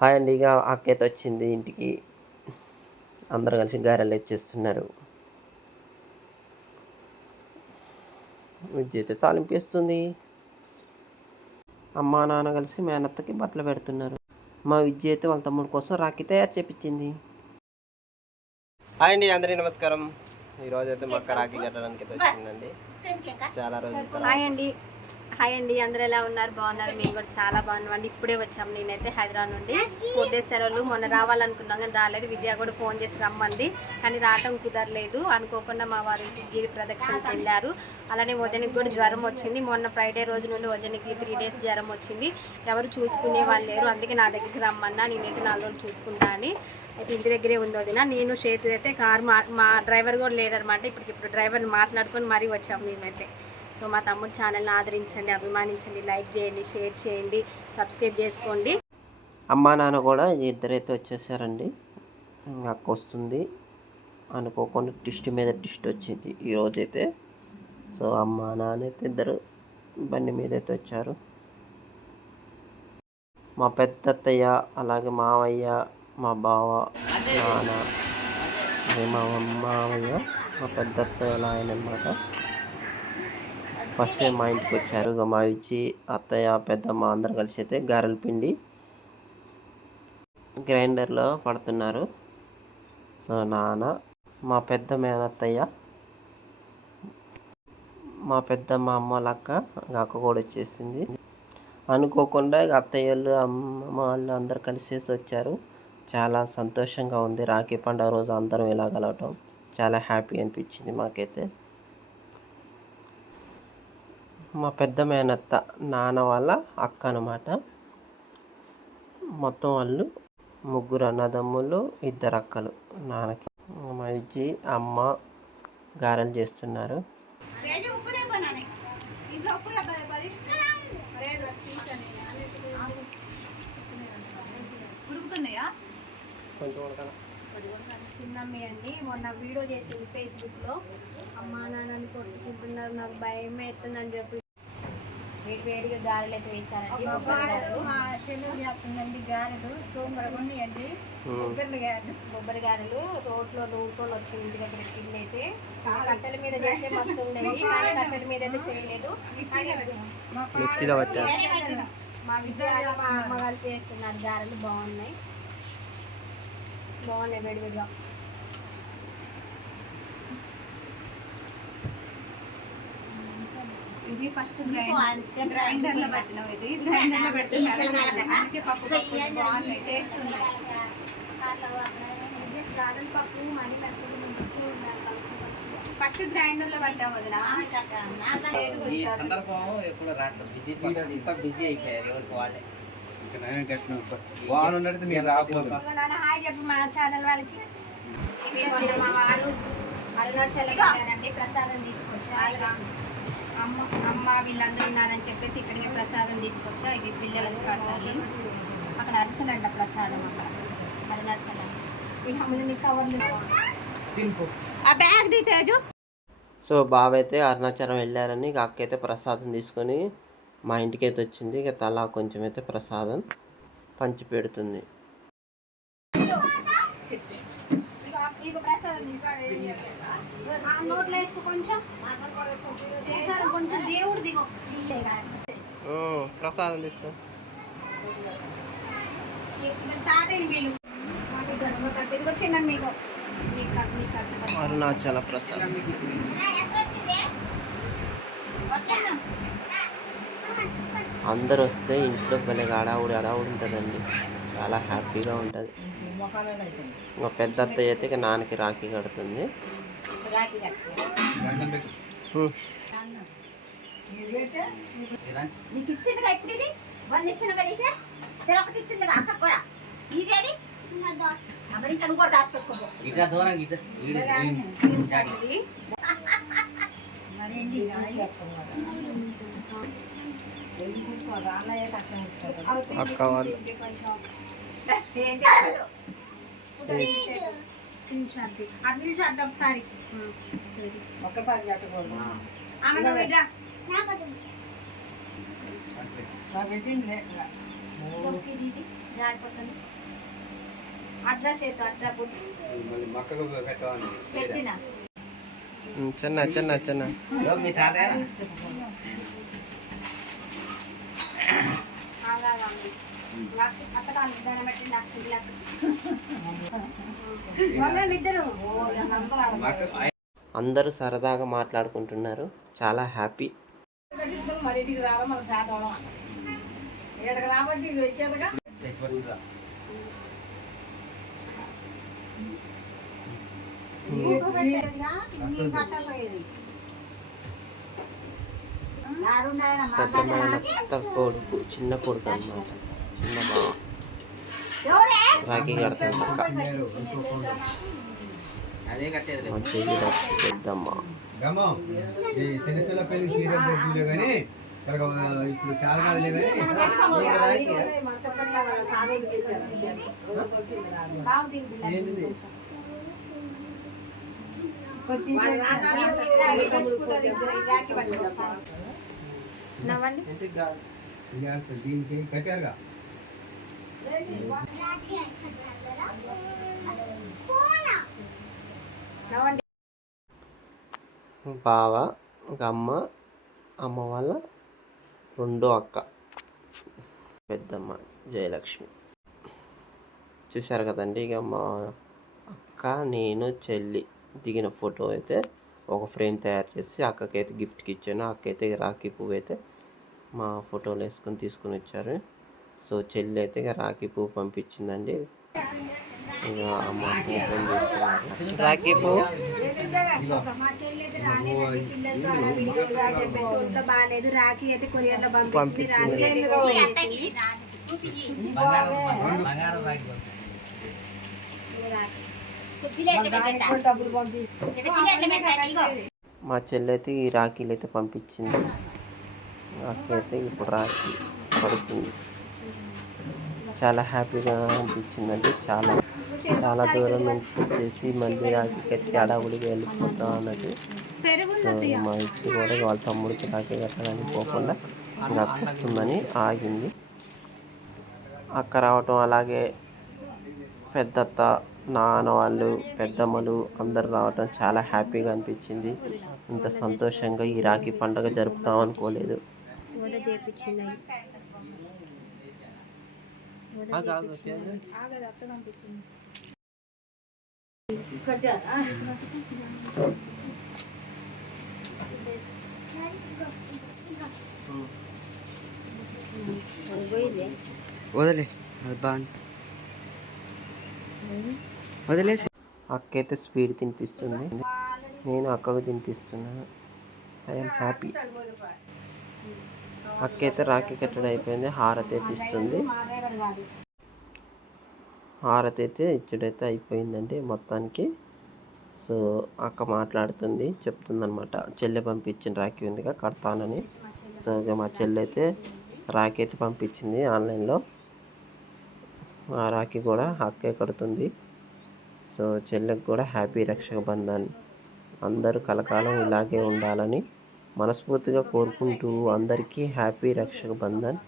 Hi అండి ఇక అక్కయితే వచ్చింది ఇంటికి. అందరు కలిసి గారెలు తెచ్చేస్తున్నారు. విద్య అయితే తాలింపు వేస్తుంది అమ్మా నాన్న కలిసి మేనత్తకి బట్టలు పెడుతున్నారు. మా విద్య అయితే వాళ్ళ తమ్ముడు కోసం రాఖీ తయారు చేపించింది. హాయ్ అండి అందరికీ నమస్కారం. ఈరోజు అయితే మా అక్క రాఖీ కట్టడానికి అయితే వచ్చిందండి. చాలా రోజుల హాయ్ అండి. హాయ్ అండి. అందరూ ఎలా ఉన్నారు? బాగున్నారు? మేము కూడా చాలా బాగున్నామండి. ఇప్పుడే వచ్చాము నేనైతే హైదరాబాద్ నుండి. ఫోర్ డేస్ సెలవులు. మొన్న రావాలనుకున్నాం కానీ రాలేదు. విజయ కూడా ఫోన్ చేసి రమ్మంది. కానీ రావటం కుదరలేదు. అనుకోకుండా మా వారికి గిరి ప్రదక్షిణకి వెళ్ళారు. అలానే వదనికి కూడా జ్వరం వచ్చింది. మొన్న ఫ్రైడే రోజు నుండి వదనికి త్రీ డేస్ జ్వరం వచ్చింది. ఎవరు చూసుకునే వాళ్ళు లేరు. అందుకే నా దగ్గరికి రమ్మన్నా. నేనైతే నాలుగు రోజులు చూసుకుంటా అని అయితే ఇంటి దగ్గరే ఉంది వదిన. నేను చేతు అయితే కార్ మా మా డ్రైవర్ కూడా లేరనమాట ఇప్పుడు ఇప్పుడు డ్రైవర్ని మాట్లాడుకొని మరీ వచ్చాము మేమైతే. సో మా తమ్ముడు ఛానల్ని ఆదరించండి అభిమానించండి లైక్ చేయండి షేర్ చేయండి సబ్స్క్రైబ్ చేసుకోండి. అమ్మా నాన్న కూడా ఇద్దరైతే వచ్చేసారండి. అక్క వస్తుంది. అనుకోకుండా టిస్ట్ మీద టిస్ట్ వచ్చింది ఈరోజైతే సో అమ్మ నాన్న అయితే ఇద్దరు బండి మీద అయితే వచ్చారు. మా పెద్ద అత్తయ్య అలాగే మావయ్య మా బావ నాన్న మా మావయ్య మా పెద్ద అత్తయ్య వాళ్ళ ఆయన అనమాట ఫస్ట్ టైం మా ఇంటికి వచ్చారు. ఇక మా ఇచ్చి అత్తయ్య పెద్దమ్మ అందరు కలిసి అయితే గారెల పిండి గ్రైండర్లో పడుతున్నారు. సో నాన్న మా పెద్ద మేనత్తయ్య మా పెద్ద మా అమ్మ లక్క అక్క కూడా వచ్చేసింది. అనుకోకుండా అత్తయ్య వాళ్ళు అమ్మ వాళ్ళు అందరు కలిసేసి వచ్చారు. చాలా సంతోషంగా ఉంది. రాఖీ పండుగ రోజు అందరం ఇలా కలవటం చాలా హ్యాపీ అనిపించింది మాకైతే. మా పెద్ద మేనత్త నాన్న వాళ్ళ అక్క అనమాట మొత్తం వాళ్ళు ముగ్గురు అన్నదమ్ములు ఇద్దరు అక్కలు నాన్నకి. మా ఇచ్చి అమ్మ గారెలు చేస్తున్నారు. కొంచెం. చిన్నమ్మి అండి. మొన్న వీడియో చేసింది ఫేస్బుక్లో అమ్మా నాన్నని కొట్టుకుంటున్నారు నాకు భయం అవుతుందని చెప్పి వేడి వేడిగా గారెలు అయితే బొబ్బరి గారెలు. మా చెల్లెలు చేస్తుందండి గారెలు. సోమవారం ఉన్నాయండి. ఉగ్గర్లు గారెలు. బొబ్బరి గారెలు. రోట్లో నూరుకొని వచ్చింది ఇంటి దగ్గర కింద అయితే కట్టెల మీద చేస్తే మస్తు కానీ కట్టెల మీద అయితే చేయలేదు. మా విజయ మా అమ్మగారు చేస్తున్నారు గారెలు బాగున్నాయి. బాగున్నాయి వేడివేడిగా ఇది ఫస్ట్ గ్రైండర్లో పెట్టినాం ఇది గ్రైండర్లో పెట్టినారు అందుకే పప్పు పప్పు బాగున్నాయి టేస్ట్ ఉన్నాయి గారెల పప్పు మనీ ఫస్ట్ గ్రైండర్లో పెట్టాం వదిన. ఈ సందర్భం ఎప్పుడు రావట్లేదు. బిజీ ఇంత బిజీ అయిపోయారు ఎవరికి వాళ్ళే. నేను రాకపోదు నాన్న హాయ్ చెప్పు మా ఛానల్ వాళ్ళకి. ఇవి మొన్న మా వారు అరుణాచలం వెళ్ళారండి ప్రసాదం తీసుకొచ్చా అమ్మ అమ్మ వీళ్ళందరూ ఉన్నారని చెప్పేసి ఇక్కడికి ప్రసాదం తీసుకొచ్చా ఇవి పిల్లలకు కట్టాలి అక్కడ అరసలంట ప్రసాదం అక్కడ అరుణాచలం. కవర్లు. ఆ బ్యాగ్ ది తేజు. సో బావ అయితే అరుణాచలం వెళ్ళారని ఇక అక్క అయితే ప్రసాదం తీసుకొని మా ఇంటికి అయితే వచ్చింది. ఇక తలా కొంచెం అయితే ప్రసాదం పంచి పెడుతుంది ప్రసాదం. ఆ నోట్లో వేసుకో కొంచెం. ప్రసాదం కొంచెం దేవుడు దిగో. ప్రసాదం తీసుకో. తాతయ్య వీళ్ళు మీకు అరుణాచల ప్రసాదం. అందరు వస్తే ఇంట్లో భలే హడావుడి హడావుడి ఉంటుందండి. చాలా హ్యాపీగా ఉంటుంది. ఇంకా పెద్ద అత్తయ్య అయితే ఇక నాన్నకి రాఖీ కడుతుంది. అక్క వాళ్ళు. స్క్రీన్ షాట్ షాట్ ఒకసారి ఒక్కసారి కట్టుకోండి ఆమె బిడ్డ అడ్రా చేతు అడ్రా పెట్టిన చిన్న చిన్న చిన్న. మీ లక్ష అక్కడ దాన్ని బట్టి లక్ష లక్ష ఇద్దరు. మొక్క అందరూ సరదాగా మాట్లాడుకుంటున్నారు. చాలా హ్యాపీ. కొడుకు చిన్న కొడుకు అన్నమాట. చెల్లి రాఖీ పెద్దమ్మ ఈ చిన్నపిల్ల పెళ్ళి సీరియల్ చూలే కానీ ఇప్పుడు చాలా కాదులే కానీ నవ్వండి. దీనికి కట్టారుగా బావ ఒక అమ్మ అమ్మ వాళ్ళ రెండో అక్క. పెద్దమ్మ జయలక్ష్మి. చూశారు కదండి ఇక మా అక్క నేను చెల్లి దిగిన ఫోటో అయితే ఒక ఫ్రేమ్ తయారు చేసి అక్కకైతే గిఫ్ట్కి ఇచ్చాను. అక్క అయితే రాఖీ పువ్వు అయితే మా ఫోటోలు వేసుకొని తీసుకొని వచ్చారు. సో చెల్లి అయితే ఇక రాఖీ పువ్వు పంపించిందండి. ఇక అమ్మ రాఖీ పువ్వు. మా చెల్లి అయితే ఈ పిల్లలతో రాఖీ అయితే పంపించింది. రాఖీ అయితే మా ఈ రాఖీలు అయితే పంపించింది ఇప్పుడు రాఖీ పడుతుంది. చాలా హ్యాపీగా అనిపించిందండి చాలా చాలా దూరం నుంచి వచ్చేసి మళ్ళీ రాఖీ కట్టి అడవుడికి వెళ్ళిపోతాం అన్నట్టు సో మా ఇంటి కూడా వాళ్ళ తమ్ముడికి రాఖీ కట్టడానికి పోకుండా ఇంకా వస్తుందని ఆగింది అక్క రావటం అలాగే పెద్దత్త నాన్న వాళ్ళు పెద్దమ్మలు అందరు రావటం చాలా హ్యాపీగా అనిపించింది ఇంత సంతోషంగా ఈ రాఖీ పండుగ జరుపుతాం అనుకోలేదు వదిలే అది బాగా వదిలేసి అక్క అయితే స్వీట్ తినిపిస్తుంది. నేను అక్కకు తినిపిస్తున్నాను. ఐఎమ్ హ్యాపీ అక్క అయితే రాఖీ కట్టడం అయిపోయింది. హారతి అయితే ఇస్తుంది. హారతి అయితే ఇచ్చుడైతే అయిపోయిందండి మొత్తానికి. సో అక్క మాట్లాడుతుంది చెప్తుంది అనమాట చెల్లె పంపించిన రాఖీ ఉందిగా కడతానని. సో ఇక మా చెల్లె అయితే రాఖీ అయితే పంపించింది ఆన్లైన్లో. ఆ రాఖీ కూడా అక్కే కడుతుంది. సో చెల్లెకి కూడా హ్యాపీ రక్షక బంధన్ అందరూ కలకాలం ఇలాగే ఉండాలని మనస్ఫూర్తిగా కోరుకుంటూ అందరికీ హ్యాపీ రక్షక బంధన్.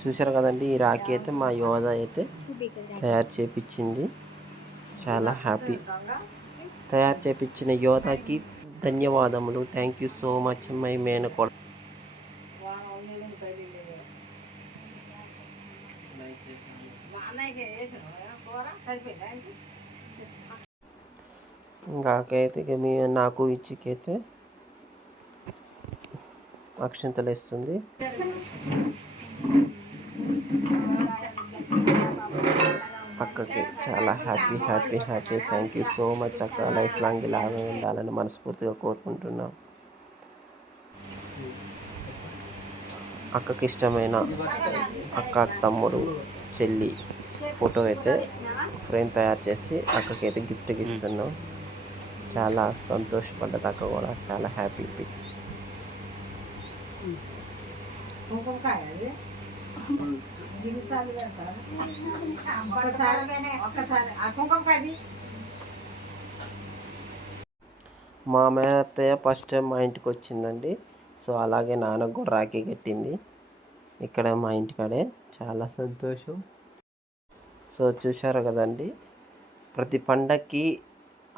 చూసారు చూశారు కదండి ఈ రాఖీ అయితే మా యోధ అయితే తయారు చేపించింది. చాలా హ్యాపీ. తయారు చేపించిన యోధకి ధన్యవాదములు. Thank you so much my మేనకోడ ఇంకాకైతే ఇక మీ నాకు ఇచ్చికైతే అక్షింతలు ఇస్తుంది అక్కకి చాలా happy happy happy thank you so much అక్క. లైఫ్ లాంగ్ ఇలాగే ఉండాలని మనస్ఫూర్తిగా కోరుకుంటున్నాం. అక్కకి ఇష్టమైన అక్క తమ్ముడు చెల్లి ఫోటో అయితే ఫ్రేమ్ తయారు చేసి అక్కకైతే గిఫ్ట్కి ఇస్తున్నాం. చాలా సంతోషపడ్డది అక్క కూడా చాలా హ్యాపీ మా మేనత్తయ్య ఫస్ట్ టైం మా ఇంటికి వచ్చిందండి. సో అలాగే నాన్నకు కూడా రాఖీ కట్టింది. ఇక్కడ మా ఇంటికాడే. చాలా సంతోషం. సో చూశారు కదండి. ప్రతి పండక్కి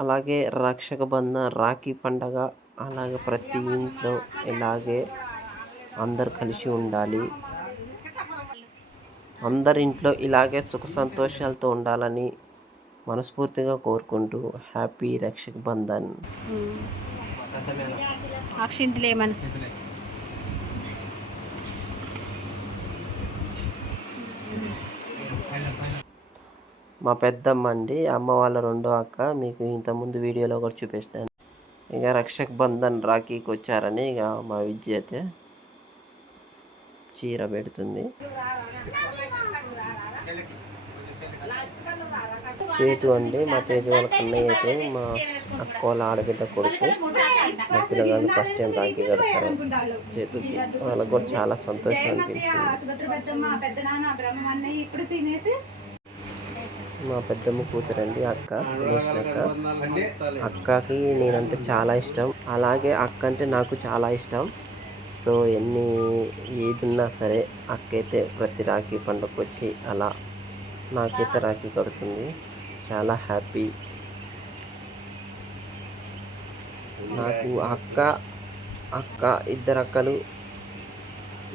అలాగే రక్షక బంధన రాఖీ పండగ అలాగే ప్రతి ఇంట్లో ఇలాగే అందరు కలిసి ఉండాలి. అందరి ఇంట్లో ఇలాగే సుఖ సంతోషాలతో ఉండాలని మనస్ఫూర్తిగా కోరుకుంటూ హ్యాపీ రక్షక బంధన్. అక్షింతలు మా పెద్దమ్మ అండి అమ్మ వాళ్ళ రెండో అక్క మీకు ఇంతకుముందు వీడియోలో కూడా చూపిస్తాను. ఇక రక్షక్ బంధన్ రాఖీకి వచ్చారని ఇక మా విద్య అయితే చీర పెడుతుంది. చేతు అండి మా తేజు వాళ్ళ కన్నయ్య అయితే మా అక్క వాళ్ళ ఆడబిడ్డ కొడుకు. మా పిల్లగాళ్ళు ఫస్ట్ టైం రాఖీ కడతారు. చేతుకి వాళ్ళకు కూడా చాలా సంతోషం అనిపించింది మా పెద్దమ్మ కూతురండి అక్క సురేష్ అక్క. అక్కకి నేనంటే చాలా ఇష్టం. అలాగే అక్క అంటే నాకు చాలా ఇష్టం. సో ఎన్ని ఏది ఉన్నా సరే అక్క అయితే ప్రతి రాఖీ పండుగకు వచ్చి అలా నాకైతే రాఖీ కడుతుంది. చాలా హ్యాపీ. నాకు అక్క అక్క ఇద్దరు అక్కలు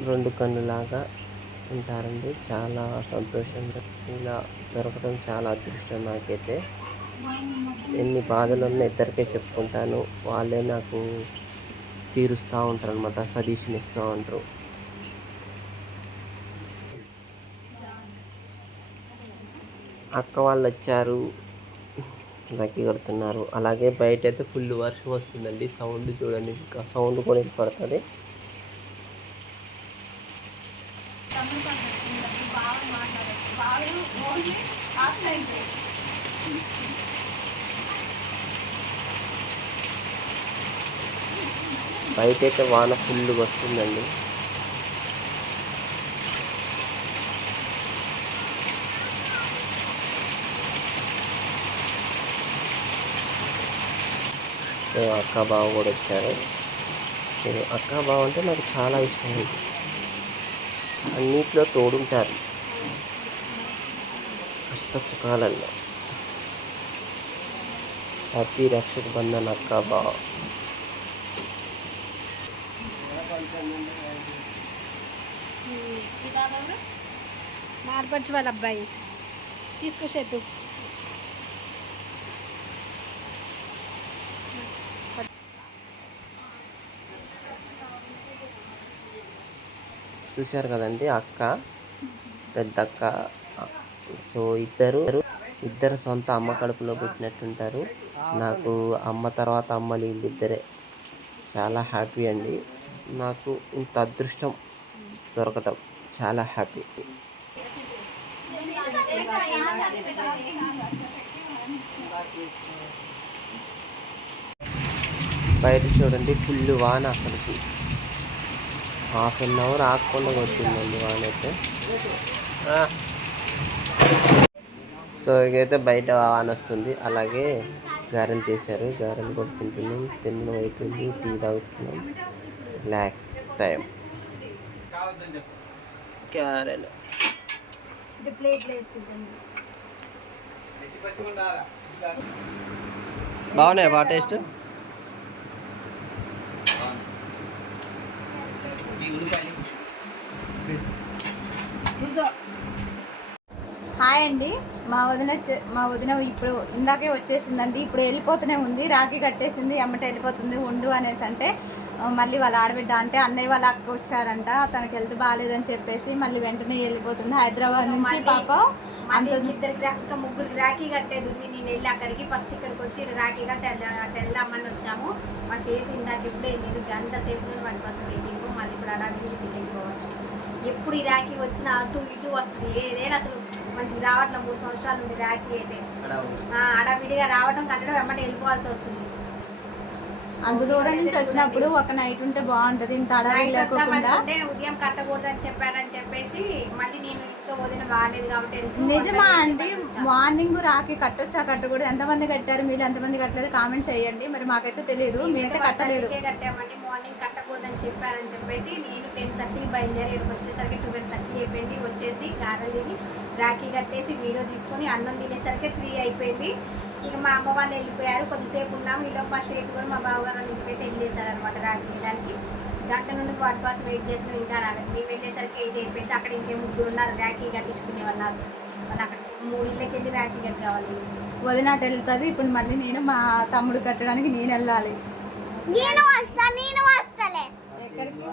రెండు కన్నులాగా ఉంటారండి. చాలా సంతోషంగా ఇలా దొరకడం చాలా అదృష్టం నాకైతే. ఎన్ని బాధలు ఉన్నా ఇద్దరికే చెప్పుకుంటాను. వాళ్ళే నాకు తీరుస్తూ ఉంటారు అనమాట సజెషన్ ఇస్తూ ఉంటారు. అక్క వాళ్ళు వచ్చారు నాకు కడుతున్నారు అలాగే బయట అయితే ఫుల్ వర్షం వస్తుందండి. సౌండ్ చూడండి ఇంకా సౌండ్ కూడా పడుతుంది బయట అయితే వాన ఫుల్ వస్తుందండి. అక్క బావ కూడా వచ్చారు. నేను అక్క బావ అంటే నాకు చాలా ఇష్టం అండి. అన్నిట్లో తోడుంటారు. కష్ట సుఖాలలో హ్యాపీ రక్షక బంధన్ అక్క బావ. మార్పచ్చు వాళ్ళ అబ్బాయి. తీసుకొచ్చేట్టు చూశారు కదండి అక్క? పెద్ద అక్క సో ఇద్దరు ఇద్దరు సొంత అమ్మ కడుపులో పుట్టినట్టుంటారు. నాకు అమ్మ తర్వాత అమ్మలు వీళ్ళిద్దరే చాలా హ్యాపీ అండి. నాకు ఇంత అదృష్టం దొరకటం చాలా హ్యాపీ. బయట చూడండి ఫుల్ వాన అసలుకి. హాఫ్ అన్ అవర్ ఆకుండా వచ్చిందండి వాన అయితే. సో ఇకైతే బయట వాన వస్తుంది. అలాగే గారెలు చేశారు. గారెలు కూడా తింటున్నాం. తిన్న అయిపోయింది. టీ తాగుతున్నాం. రిలాక్స్ టైం గారెలు. బాగున్నాయి? బా టేస్ట్? హాయ్ అండి. మా వదిన మా వదిన ఇప్పుడు ఇందాకే వచ్చేసిందండి. ఇప్పుడు వెళ్ళిపోతూనే ఉంది. రాఖీ కట్టేసింది. ఎమ్మట వెళ్ళిపోతుంది. ఉండు అనేసి అంటే మళ్ళీ వాళ్ళ ఆడబిడ్డ అంటే అన్నయ్య వాళ్ళ అక్క వచ్చారంట తనకి హెల్త్ బాగాలేదని చెప్పేసి మళ్ళీ వెంటనే వెళ్ళిపోతుంది హైదరాబాద్ నుంచి పాప. అంత ఇద్దరికి ఇంకా ముగ్గురికి రాఖీ కట్టేది ఉంది. నేను వెళ్ళి అక్కడికి ఫస్ట్ ఇక్కడికి వచ్చి రాఖీ కట్టి అటు వెళ్దామని వచ్చాము. మా చేతి ఇందాక ఇప్పుడే నేను గంట సేపు నుండి వాడి కోసం వెయిటింగ్ మళ్ళీ ఇప్పుడు అడావిడి ఇంటికి వెళ్ళిపోవాలి. ఎప్పుడు ఈ రాఖీ వచ్చినా అటు ఇటు వస్తుంది. ఏదైనా అసలు మంచిగా రావట్లేదు మూడు సంవత్సరాల నుండి రాఖీ అయితే. అడావిడిగా రావడం కట్టడం వెంబడి వెళ్ళిపోవాల్సి వస్తుంది. అంత దూరం నుంచి వచ్చినప్పుడు ఒక నైట్ ఉంటే బాగుంటది. ఇంత అడవి లేకుండా అంటే ఉదయం కట్టకూడదని చెప్పారని చెప్పేసి మళ్ళీ నేను ఇంట్లో వదిన బాగాలేదు కాబట్టి నిజమా అండి? మార్నింగ్ రాకి కట్టొచ్చా కట్టకూడదు? ఎంతమంది కట్టారు? మీరు ఎంతమంది కట్టలేదు? కామెంట్ చేయండి. మరి మాకైతే తెలియదు. మేమైతే కట్టలేదు. కట్టామండి. మార్నింగ్ కట్టకూడదని చెప్పారని చెప్పేసి నేను టెన్ థర్టీ బయలుదేరి వచ్చేసరికి ట్వెల్వ్ థర్టీ అయిపోయింది. వచ్చేసి గారెలు రాఖీ కట్టేసి వీడియో తీసుకొని అన్నం తినేసరికి త్రీ అయిపోయింది. ఇక మా అమ్మ వాళ్ళు వెళ్ళిపోయారు. కొద్దిసేపు ఉన్నాం ఈలో మా షేక్ కూడా మా బావగారు వాళ్ళ ఇంటికి అయితే వెళ్ళేశారు అనమాట రాఖీ తీయడానికి గంట నుండి వాటి కోసం వెయిట్ చేసిన ఇంకా రాలేదు మేము వెళ్ళేసరికి ఎయిట్ అయిపోయింది. అక్కడ ఇంకే ముగ్గురు ఉన్నారు. రాఖీ కట్టించుకునే వాళ్ళు వాళ్ళు అక్కడ మూడిళ్ళకి వెళ్ళి రాఖీ కట్టుకోవాలి. వదినాట వెళ్తుంది. ఇప్పుడు మళ్ళీ నేను మా తమ్ముడు కట్టడానికి నేను వెళ్ళాలి. నేను వస్తా నేను వస్తలే. ఎక్కడికి?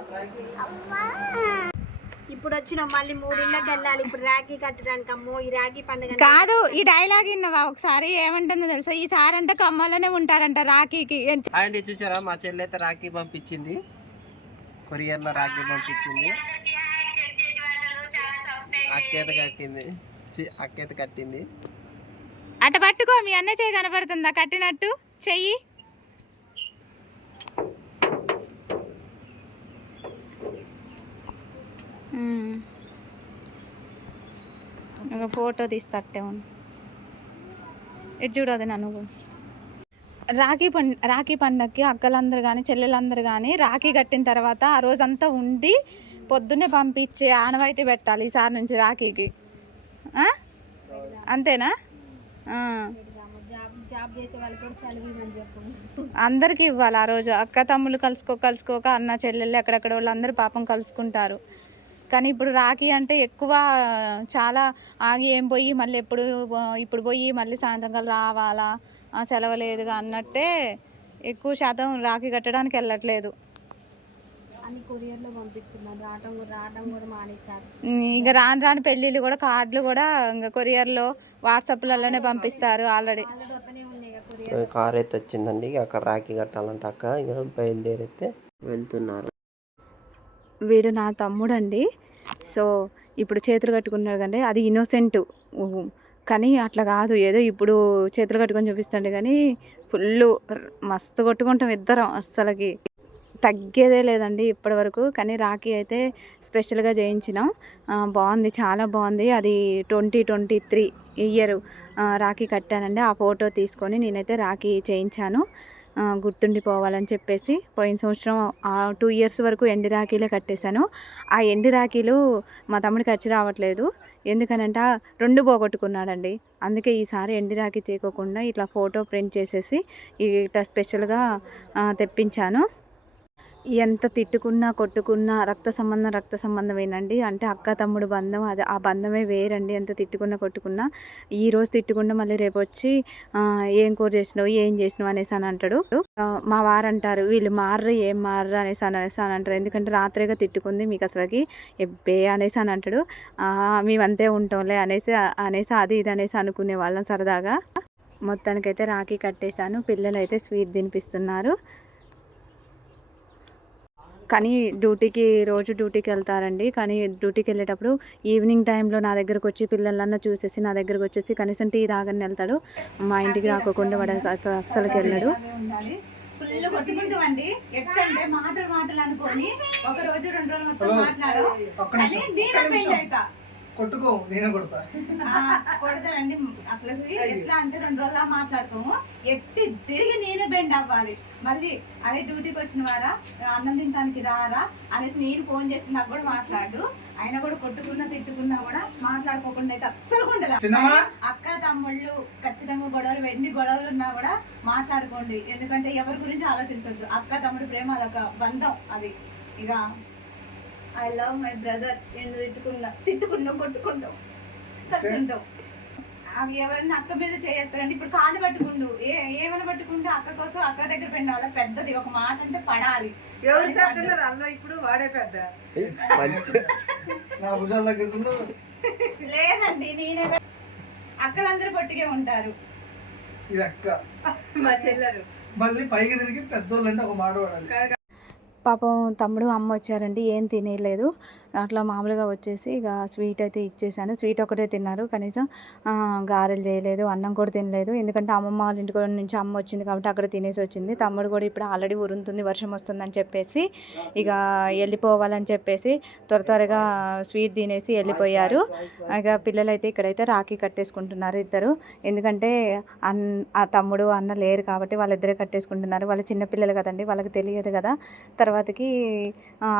ఇప్పుడు వచ్చిన మళ్ళీ మూడిళ్ళకి వెళ్ళాలి ఇప్పుడు రాఖీ కట్టడానికి అమ్మో ఈ రాఖీ పండుగ కాదు ఈ డైలాగ్ విన్నావా? ఒకసారి ఏమంటుందో తెలుసా? ఈ సార్ అంటే కమ్మలోనే ఉంటారంట రాఖీకి. అండి చూసారా? మా చెల్లి అయితే రాఖీ పంపించింది. కొరియర్లో రాఖీ పంపించింది. అక్కేత కట్టింది. అక్కేత కట్టింది. అట పట్టుకో మీ అన్న చెయ్యి కనపడుతుందా? కట్టినట్టు. చెయ్యి మ్మ్. ఒక ఫోటో తీస్తట్టే ఉంది ఇటు చూడదు నువ్వు. రాఖీ పం రాఖీ పండగకి అక్కలందరూ కానీ చెల్లెలందరూ కానీ రాఖీ కట్టిన తర్వాత ఆ రోజంతా ఉండి పొద్దున్నే పంపించే ఆనవాయితీ పెట్టాలి ఈసారి నుంచి రాఖీకి. అంతేనా? జాబ్ జాబ్ చేసే అందరికీ ఇవ్వాలి ఆ రోజు. అక్క తమ్ముళ్ళు కలుసుకో కలుసుకోక అన్న చెల్లెళ్ళు ఎక్కడెక్కడ వాళ్ళందరూ పాపం కలుసుకుంటారు. కానీ ఇప్పుడు రాఖీ అంటే ఎక్కువ చాలా ఆగి ఏం పోయి మళ్ళీ ఎప్పుడు ఇప్పుడు పోయి మళ్ళీ సాయంత్రం కల్లా రావాలా? ఆ, సెలవు లేదుగా అన్నట్టే ఎక్కువ శాతం రాఖీ కట్టడానికి వెళ్ళట్లేదు. అన్ని కొరియర్లో పంపిస్తున్నారు. రావటం కూడా రావటం కూడా మానేశారు. ఉమ్, ఇంకా రాను రాను పెళ్ళిళ్ళు కూడా కార్డులు కూడా ఇంకా కొరియర్లో వాట్సాప్లలోనే పంపిస్తారు ఆల్రెడీ. కార్ అయితే వచ్చిందండి అక్కడ రాఖీ కట్టాలంట అక్క. ఇక బయలుదేరైతే వెళ్తున్నారు. వీడు నా తమ్ముడు అండి సో ఇప్పుడు చేతులు కట్టుకున్నాడు కంటే అది ఇన్నోసెంట్. కానీ అట్లా కాదు. ఏదో ఇప్పుడు చేతులు కట్టుకొని చూపిస్తాడు కానీ ఫుల్ మస్తు కొట్టుకుంటాం ఇద్దరం అస్సలకి. తగ్గేదే లేదండి ఇప్పటి వరకు కానీ రాఖీ అయితే స్పెషల్గా చేయించినాం. బాగుంది. చాలా బాగుంది. అది twenty twenty three year Rakhi కట్టానండి. ఆ ఫోటో తీసుకొని నేనైతే రాఖీ చేయించాను. గుర్తుండిపోవాలని చెప్పేసి పోయిన సంవత్సరం ఆ టూ ఇయర్స్ వరకు ఎండి రాఖీలే కట్టేశాను. ఆ ఎండి రాఖీలు మా తమ్ముడికి వచ్చి రావట్లేదు. ఎందుకనంటే రెండు పోగొట్టుకున్నాడండి. అందుకే ఈసారి ఎండి రాఖీ తీయకోకుండా ఇట్లా ఫోటో ప్రింట్ చేసేసి ఇట్లా స్పెషల్గా తెప్పించాను. ఎంత తిట్టుకున్నా కొట్టుకున్నా రక్త సంబంధం రక్త సంబంధమేనండి. అంటే అక్క తమ్ముడు బంధం అది ఆ బంధమే వేరండి. ఎంత తిట్టుకున్నా కొట్టుకున్నా ఈ రోజు తిట్టుకున్నా మళ్ళీ రేపు వచ్చి ఏం కూర చేసినావు ఏం చేసినావు అనేసి అని అంటాడు. మా వారు అంటారు వీళ్ళు మారరు ఏం మారరు అనేసి అని అనేసి అని అంటారు. ఎందుకంటే రాత్రిగా తిట్టుకుంది మీకు అసలుకి ఎబ్బే అనేసి అని అంటాడు. మేమంతే ఉంటాంలే అనేసి అనేసి అది ఇది అనేసి అనుకునే వాళ్ళం సరదాగా. మొత్తానికైతే రాఖీ కట్టేశాను. పిల్లలు అయితే స్వీట్ తినిపిస్తున్నారు. కానీ డ్యూటీకి రోజు డ్యూటీకి వెళ్తారండి. కానీ డ్యూటీకి వెళ్ళేటప్పుడు ఈవినింగ్ టైంలో నా దగ్గరకు వచ్చి పిల్లలన్నా చూసేసి నా దగ్గరకు వచ్చేసి కనీసం టీ తాగని వెళ్తాడు. మా ఇంటికి రాకోకుండా వాడు అస- అస్సలకి వెళ్ళాడు. ఫుల్ కొట్టుకుంటామండి. ఎట్లంటే మాటలు మాటలు అనుకొని ఒక రోజు రెండు రోజులు మొత్తం మాట్లాడు. కొట్టుకో నేనే కొడతా. కొడతానండి. అసలు ఎట్లా అంటే రెండు రోజులు మాట్లాడుకోము ఎట్టి తిరిగి నేనే బెండ్ అవ్వాలి. మళ్ళీ అరే డ్యూటీకి వచ్చిన వారా? అన్నం తినడానికి రారా? అనేసి నేను ఫోన్ చేసి నాకు కూడా మాట్లాడు. ఆయన కూడా కొట్టుకున్నా తిట్టుకున్నా కూడా మాట్లాడుకోకుండా అయితే అస్సలు ఉండదు? అక్క తమ్ముళ్ళు ఖచ్చితంగా గొడవలు ఎన్ని గొడవలు ఉన్నా కూడా మాట్లాడుకోండి. ఎందుకంటే ఎవరి గురించి ఆలోచించొద్దు. అక్క తమ్ముడు ప్రేమ అదొక బంధం అది. ఇక ఐ లవ్ మై బ్రదర్ ఎందుకు తిట్టుకున్నా తిట్టుకున్నా కొట్టుకుంటాం కలుసుకుంటాం అవి ఎవరైనా అక్క మీద చేస్తారండి ఇప్పుడు కాళ్ళు పట్టుకుండు ఏ ఏమైనా పట్టుకుంటే అక్క కోసం అక్క దగ్గర పెండాలి పెద్దది ఒక మాట అంటే పడాలి ఎవరు పెద్దన్నారు అన్న ఇప్పుడు వాడే పెద్ద నా భుజాల దగ్గర ఉండు. లేదండి నేనే అక్కలందరూ పొట్టిగే ఉంటారు ఇది అక్క మా చెల్లరు మళ్ళీ పైకి తిరిగి పెద్దోళ్ళు అంటే ఒక మాట వాడాలి పాపం తమ్ముడు అమ్మ వచ్చారండి ఏం తినేయలేదు అట్లా మామూలుగా వచ్చేసి ఇక స్వీట్ అయితే ఇచ్చేసాను. స్వీట్ ఒకటే తిన్నారు. కనీసం గారెలు చేయలేదు అన్నం కూడా తినలేదు. ఎందుకంటే అమ్మమ్మ వాళ్ళ ఇంటి నుంచి అమ్మ వచ్చింది కాబట్టి అక్కడ తినేసి వచ్చింది. తమ్ముడు కూడా ఇప్పుడు ఆల్రెడీ ఉరుముతుంది వర్షం వస్తుందని చెప్పేసి ఇక వెళ్ళిపోవాలని చెప్పేసి త్వర త్వరగా స్వీట్ తినేసి వెళ్ళిపోయారు. ఇక పిల్లలైతే ఇక్కడైతే రాఖీ కట్టేసుకుంటున్నారు ఇద్దరు. ఎందుకంటే అన్ ఆ తమ్ముడు అన్న లేరు కాబట్టి వాళ్ళిద్దరే కట్టేసుకుంటున్నారు. వాళ్ళ చిన్నపిల్లలు కదండి వాళ్ళకి తెలియదు కదా. తర్వాత తర్వాతకి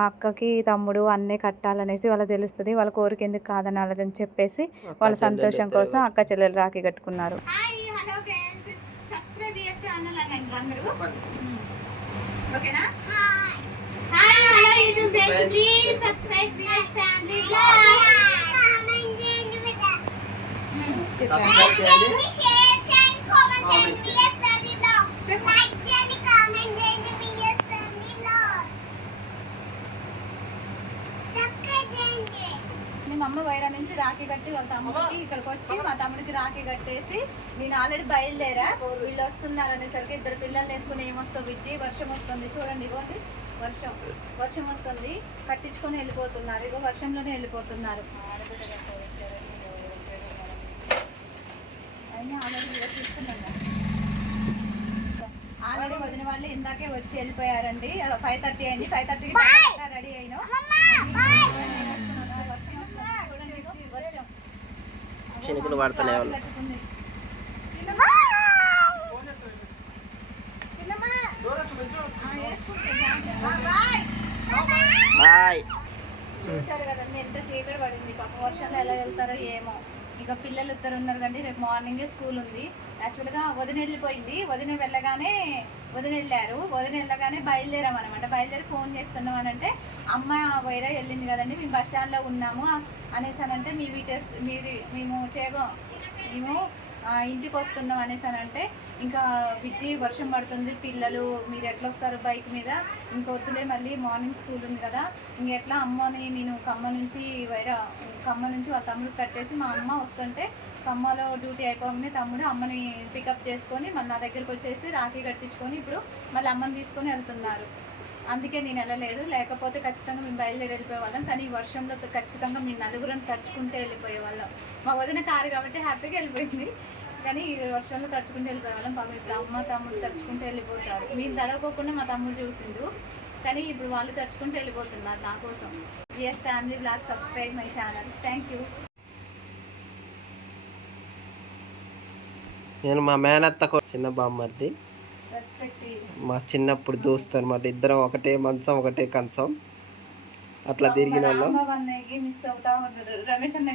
అక్కకి తమ్ముడు అన్నే కట్టాలనేసి వాళ్ళకి తెలుస్తుంది. వాళ్ళ కోరిక ఎందుకు కాదనాలని చెప్పేసి వాళ్ళ సంతోషం కోసం అక్క చెల్లెలు రాఖీ కట్టుకున్నారు. Hi hello friends. సబ్స్క్రైబ్ చేయ ఛానల్ అనండి అందరూ. ఓకేనా? Hi. Hi hello YouTube friends. Please subscribe please family comment చేయండి. షేర్ చేయండి కామెంట్ చేయండి. ప్లీజ్ ఫ్యామిలీ బ్లాగ్స్ లైక్ చేయండి కామెంట్ చేయండి ప్లీజ్ ఫ్యామిలీ బ్లాగ్స్ సబ్స్క్రైబ్ చేయండి మా అమ్మ వైరా నుంచి రాఖీ కట్టి వాళ్ళ తమ్ముడికి ఇక్కడికి వచ్చి మా తమ్ముడికి రాఖీ కట్టేసి నేను ఆల్రెడీ బయలుదేరా. వీళ్ళు వస్తున్నారు అనేసరికి ఇద్దరు పిల్లలు వేసుకుని ఏమొస్తుంది విజ్జి వర్షం వస్తుంది. చూడండి ఇగోండి. వర్షం. వర్షం వస్తుంది. కట్టించుకొని వెళ్ళిపోతున్నారు. ఇగో వర్షంలోనే వెళ్ళిపోతున్నారు. అయినా ఆల్రెడీ తీసుకున్నాను ఆల్రెడీ వదిన వాళ్ళు ఇందాకే వచ్చి వెళ్ళిపోయారండి. ఫైవ్ థర్టీ అయింది. ఫైవ్ థర్టీకి రెడీ అయినా వర్షం చినుకులు పడుతూనే ఉన్నాయి బాయ్. చూశారు కదండి ఎంత చీకటి పడింది పాప వర్షంలో ఎలా వెళ్తారో ఏమో. ఇక పిల్లలు ఇద్దరు ఉన్నారు కండి రేపు మార్నింగే స్కూల్ ఉంది. యాక్చువల్గా వదిన వెళ్ళిపోయింది. వదిన వెళ్ళగానే వదిన వెళ్ళారు. వదిన వెళ్ళగానే బయలుదేరాం అనమాట బయలుదేరి ఫోన్ చేస్తున్నాం అని అంటే అమ్మ వైరా వెళ్ళింది కదండి మేము బస్ స్టాండ్లో ఉన్నాము అనేసి మీ వీడియోస్ మీరు మేము చేగో మేము ఇంటికి వస్తున్నాం అనేసి అని అంటే ఇంకా విజ్జి వర్షం పడుతుంది పిల్లలు మీరు ఎట్లా వస్తారు బైక్ మీద? ఇంకొద్దులే మళ్ళీ మార్నింగ్ స్కూల్ ఉంది కదా ఇంకెట్లా అమ్మని నేను కమ్మ నుంచి వైరా కమ్మ నుంచి ఆ తమ్ముడు కట్టేసి మా అమ్మ వస్తుంటే ఖమ్మంలో డ్యూటీ అయిపోగానే తమ్ముడు అమ్మని పికప్ చేసుకొని మళ్ళీ నా దగ్గరికి వచ్చేసి రాఖీ కట్టించుకొని ఇప్పుడు మళ్ళీ అమ్మని తీసుకొని వెళ్తున్నారు. అందుకే నేను వెళ్ళలేదు. లేకపోతే ఖచ్చితంగా మేము బయలుదేరి వెళ్ళిపోయేవాళ్ళం. కానీ ఈ వర్షంలో ఖచ్చితంగా మేము నలుగురం తడుచుకుంటే వెళ్ళిపోయే వాళ్ళం మా వదిన కారు కాబట్టి హ్యాపీగా వెళ్ళిపోయింది. కానీ ఈ వర్షంలో తడుచుకుంటూ వెళ్ళిపోయే వాళ్ళం పాపం ఇప్పుడు అమ్మ తమ్ముడు తడుచుకుంటూ వెళ్ళిపోతారు. మీరు తడవకోకుండా మా తమ్ముడు చూసిండు. కానీ ఇప్పుడు వాళ్ళు తడుచుకుంటూ వెళ్ళిపోతున్నారు నా కోసం. Yes family blog subscribe my channel thank you నేను మా మేనత్త చిన్న బామ్మర్ది. మా చిన్నప్పుడు దోస్తు అనమాట ఇద్దరం ఒకటే మంచం ఒకటే కంచం. అట్లా తిరిగిన వాళ్ళం. రమేష్ అన్న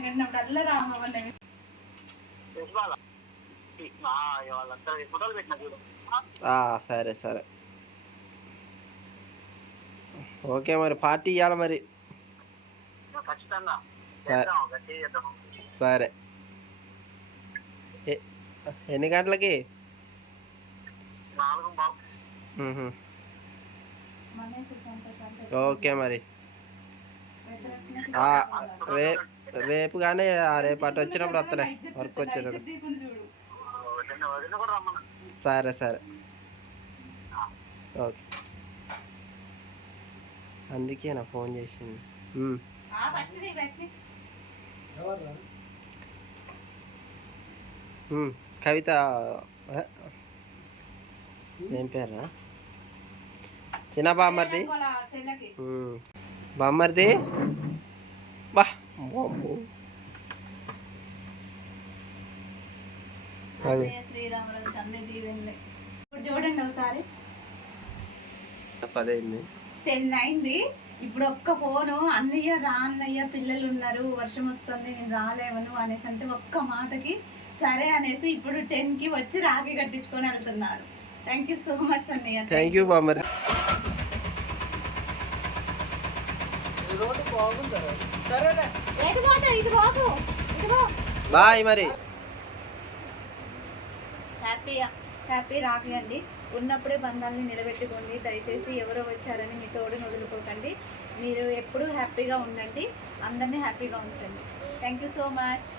సరే సరే. ఓకే మరి పార్టీ ఇవ్వాలి మరి? సరే. ఎన్ని గంటలకి. ఓకే మరి. ఆ, రే రేపు కానీ రేపు అటు వచ్చినప్పుడు వస్తానే వర్క్ వచ్చేటప్పుడు సరే సరే. ఓకే. అందుకే నా ఫోన్ చేసింది. కవిత? ఏం పేరా చిన్న బామ్మర్ది? బామ్మర్ది? బా. అది. చూడండి ఒకసారి పదైంది. టెన్ అయింది ఇప్పుడు ఒక్క ఫోను. అన్నయ్య రా అన్నయ్య పిల్లలు ఉన్నారు వర్షం వస్తుంది నేను రాలేవను అనేసి అంటే ఒక్క మాటకి సరే అనేసి ఇప్పుడు టెన్కి వచ్చి రాఖీ కట్టించుకొని వెళ్తున్నారు. థ్యాంక్ యూ సో మచ్ అన్నయ్య థ్యాంక్ యూ పో. బాయ్ మరి. హ్యాపీ హ్యాపీ రాఖీ అండి. ఉన్నప్పుడే బంధాలని నిలబెట్టుకోండి. దయచేసి ఎవరో వచ్చారని మీ తోడుని వదులుకోకండి. మీరు ఎప్పుడూ హ్యాపీగా ఉండండి. అందరినీ హ్యాపీగా ఉంచండి. Thank you so much